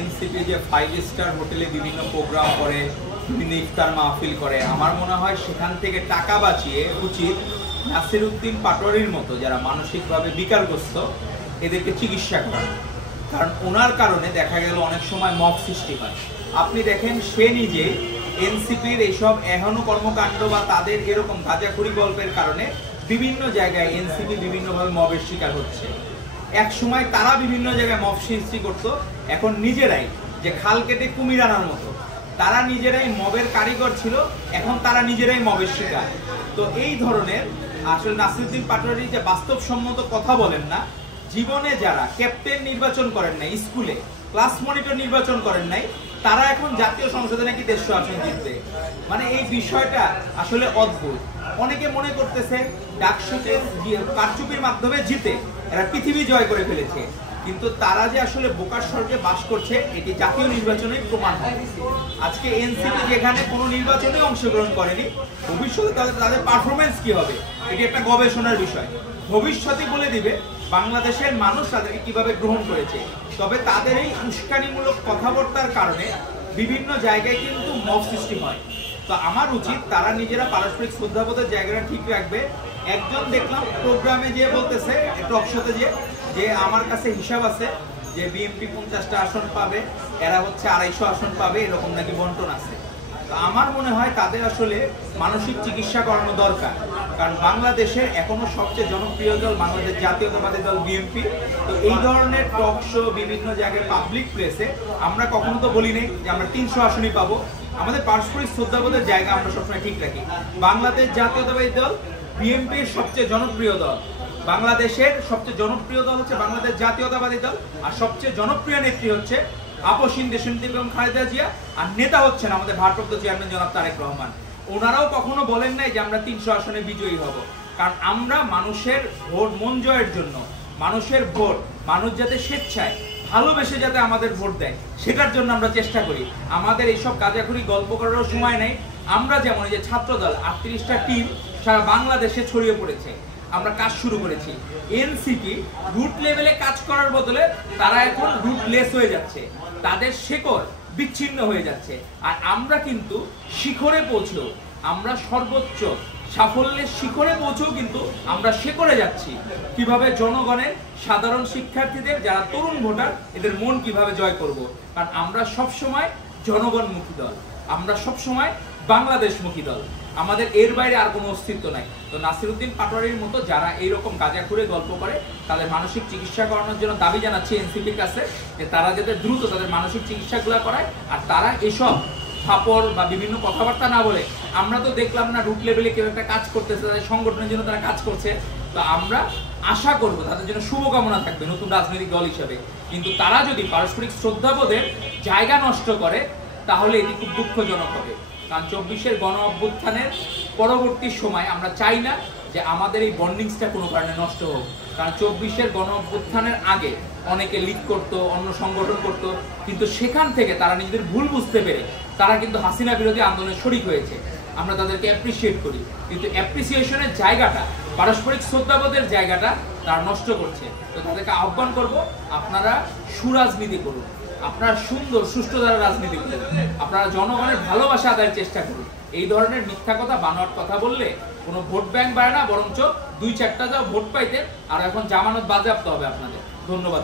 NCP যে 5 star হোটেলে বিভিন্ন প্রোগ্রাম করে, বিভিন্ন ইফতার মাহফিল করে, আমার মনে হয় সেখান থেকে টাকা বাঁচিয়ে উচিত নাসিরউদ্দিন পাটোয়ারির মতো যারা মানসিকভাবে বিকারগ্রস্ত এদেরকে চিকিৎসা করা। কারণ ওনার কারণে দেখা গেল অনেক সময় মব সৃষ্টি হয়। আপনি দেখেন সে নিজে এনসিপির এইসব এহেন কর্মকাণ্ড বা তাদের এরকম গাঁজাখুরি গল্পের কারণে বিভিন্ন জায়গায় এনসিপি বিভিন্নভাবে মবের শিকার হচ্ছে। এক সময় তারা বিভিন্ন জায়গায় মব সৃষ্টি করতো, এখন নিজেরাই যে খাল কেটে কুমির আনার মতো তারা নিজেরাই মবের কারিগর ছিল, এখন তারা নিজেরাই মবের শিকার। তো এই ধরনের আসলে নাসিরউদ্দিন পাটোয়ারি যে বাস্তবসম্মত কথা বলেন না, জীবনে যারা ক্যাপ্টেন নির্বাচন করেন নাই, স্কুলে ক্লাস মনিটর নির্বাচন করেন নাই, তারা এখন জাতীয় সংসদে নাকি 150 আসন জিতবে। মানে এই বিষয়টা আসলে অদ্ভুত। অনেকে মনে করতেছে ডাকসুতে কারচুপির মাধ্যমে জিতে এরা পৃথিবী জয় করে ফেলেছে, কিন্তু তারা যে আসলে বোকার স্বর্গে বাস করছে এটি জাতীয় নির্বাচনে প্রমাণ হয়। আজকে এনসিপি যেখানে কোনো নির্বাচনে অংশগ্রহণ করেনি, ভবিষ্যতে তাদের পারফরমেন্স কি হবে এটি একটা গবেষণার বিষয়। ভবিষ্যতে বলে দিবে বাংলাদেশের মানুষ তাদেরকে কিভাবে গ্রহণ করেছে। তবে তাদের এই উস্কানিমূলক কথাবার্তার কারণে বিভিন্ন জায়গায় কিন্তু মব সৃষ্টি হয়। তো আমার উচিত তারা নিজেরা পারস্পরিক শ্রদ্ধাবোধের জায়গাটা ঠিক রাখবে। একজন দেখলাম প্রোগ্রামে যে বলতেছে টক শোতে যে আমার কাছে হিসাব আছে যে বিএনপি 50টা আসন পাবে, এরা হচ্ছে 250 আসন পাবে, এরকম নাকি বন্টন আছে। তো আমার মনে হয় তাদের আসলে মানসিক চিকিৎসা করানো দরকার। কারণ বাংলাদেশের এখনো সবচেয়ে জনপ্রিয় দল বাংলাদেশ জাতীয়তাবাদী দল বিএনপি। তো এই ধরনের টক শো বিভিন্ন জায়গায় পাবলিক প্লেসে আমরা কখনো তো বলি নেই যে আমরা 300 আসনই পাবো। আমাদের পারস্পরিক শ্রদ্ধাবোধের জায়গা আমরা সবসময় ঠিক রাখি। বাংলাদেশ জাতীয়তাবাদী দল বিএনপির সবচেয়ে জনপ্রিয় দল, বাংলাদেশের সবচেয়ে জনপ্রিয় দল হচ্ছে বাংলাদেশ জাতীয়তাবাদী দল, আর সবচেয়ে জনপ্রিয় নেত্রী হচ্ছে আপসহীন দেশনেত্রী বেগম খালেদা জিয়া, আর নেতা হচ্ছেন আমাদের ভারপ্রাপ্ত চেয়ারম্যান জনাব তারেক রহমান। ওনারাও কখনো বলেন নাই যে আমরা 300 আসনে বিজয়ী হব। কারণ আমরা মানুষের ভোট মন জয়ের জন্য, মানুষের ভোট মানুষ যাতে স্বেচ্ছায় ভালোবেসে যাতে আমাদের ভোট দেয় সেটার জন্য আমরা চেষ্টা করি। আমাদের এইসব কাজাখুরি গল্প করারও সময় নেই। আমরা যেমন এই যে ছাত্রদল 38টা টিম সারা বাংলাদেশে ছড়িয়ে পড়েছে, আমরা কাজ শুরু করেছি। এনসিপি রুট লেভেলে কাজ করার বদলে তারা এখন রুটলেস হয়ে যাচ্ছে, তাদের শেকড় বিচ্ছিন্ন হয়ে যাচ্ছে। আর আমরা কিন্তু শিখরে পৌঁছেও, আমরা সর্বোচ্চ সাফল্যের শিখরে পৌঁছেও কিন্তু আমরা শেকড়ে যাচ্ছি। কিভাবে জনগণের সাধারণ শিক্ষার্থীদের যারা তরুণ ভোটার এদের মন কিভাবে জয় করব। কারণ আমরা সবসময় জনগণমুখী দল, আমরা সবসময় বাংলাদেশমুখী দল, আমাদের এর বাইরে আর কোনো অস্তিত্ব নাই। তো নাসিরউদ্দিন পাটোয়ারির মতো যারা এইরকম গাঁজাখুরে গল্প করে তাদের মানসিক চিকিৎসা করানোর জন্য দাবি জানাচ্ছি এনসিপির কাছে যে তারা যাতে দ্রুত তাদের মানসিক চিকিৎসাগুলো করায়। আর তারা এসব ফাপড় বা বিভিন্ন কথাবার্তা না বলে, আমরা তো দেখলাম না রুট লেভেলে কেউ একটা কাজ করতেছে, তাদের সংগঠনের জন্য তারা কাজ করছে। তো আমরা আশা করব তাদের জন্য শুভকামনা থাকবে নতুন রাজনৈতিক দল হিসেবে। কিন্তু তারা যদি পারস্পরিক শ্রদ্ধাবোধের জায়গা নষ্ট করে তাহলে এটি খুব দুঃখজনক হবে। কারণ 24-এর গণ অভ্যুত্থানের পরবর্তী সময় আমরা চাই না যে আমাদের এই বন্ডিংসটা কোনো কারণে নষ্ট হোক। কারণ 24-এর গণ অভ্যুত্থানের আগে অনেকে লিড করতো, অন্য সংগঠন করতো, কিন্তু সেখান থেকে তারা নিজেদের ভুল বুঝতে পেরে তারা কিন্তু হাসিনা বিরোধী আন্দোলনে শরিক হয়েছে। আমরা তাদেরকে অ্যাপ্রিসিয়েট করি, কিন্তু অ্যাপ্রিসিয়েশনের জায়গাটা, পারস্পরিক শ্রদ্ধাবোধের জায়গাটা তারা নষ্ট করছে। তো তাদেরকে আহ্বান করব, আপনারা সুরাজনীতি করুন, আপনারা সুন্দর সুষ্ঠু দ্বারা রাজনীতি করুন, আপনারা জনগণের ভালোবাসা আদায়ের চেষ্টা করুন। এই ধরনের মিথ্যা কথা বানোয়াট কথা বললে কোনো ভোট ব্যাংক বাড়ে না, বরঞ্চ 2-4টা যাও ভোট পাইতে, আর এখন জামানত বাজেয়াপ্ত হবে আপনাদের। ধন্যবাদ।